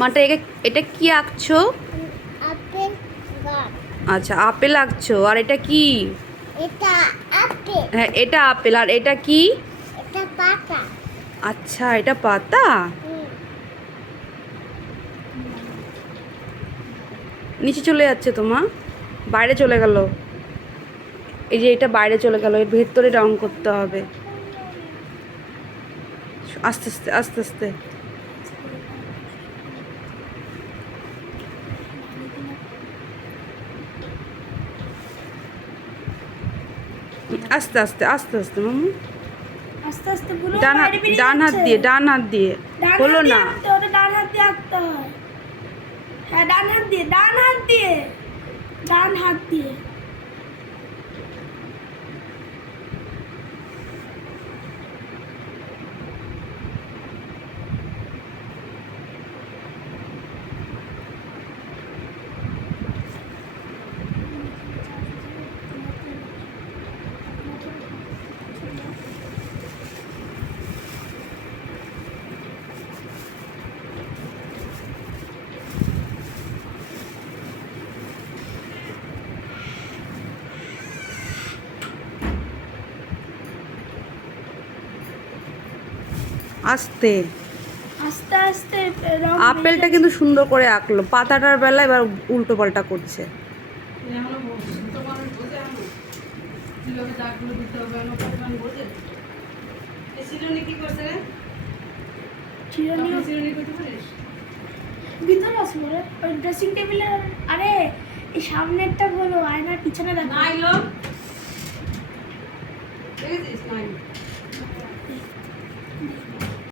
মাটা এটা কি আঁকছো? আপেল গাছ। আচ্ছা আপেল আঁকছো। আর এটা কি? এটা আপেল। হ্যাঁ এটা আপেল। আর এটা কি? এটা পাতা। আচ্ছা এটা পাতা। নিচে চলে যাচ্ছে তোমা, বাইরে চলে গেল। এই যে এটা বাইরে চলে গেল, এর ভেতরে রং করতে হবে। আস্তে আস্তে আস্তে আস্তে। আস্তে আস্তে আস্তে আস্তে মামু। আস্তে আস্তে পুরো ডান হাত, বাইরে বেরিয়ে ডান হাত যাচ্ছে। দিয়ে, ডান হাত দিয়ে। ডান হলো হাত দিয়ে না। আঁকতে হবে, ডান হাত দিয়ে আঁকতে হয়। হ্যাঁ ডান হাত দিয়ে, ডান হাত দিয়ে, ডান হাত দিয়ে। আস্তে আস্তে আস্তে রং আপেলটা কিন্তু সুন্দর করে আঁকলো, পাতাটার বেলা এবার উল্টো পাল্টা করছে। ভিতরে আসবো রে, ওই ড্রেসিং টেবিলের। আরে এই সামনেরটা হলো আয়নার পিছনে দেখো।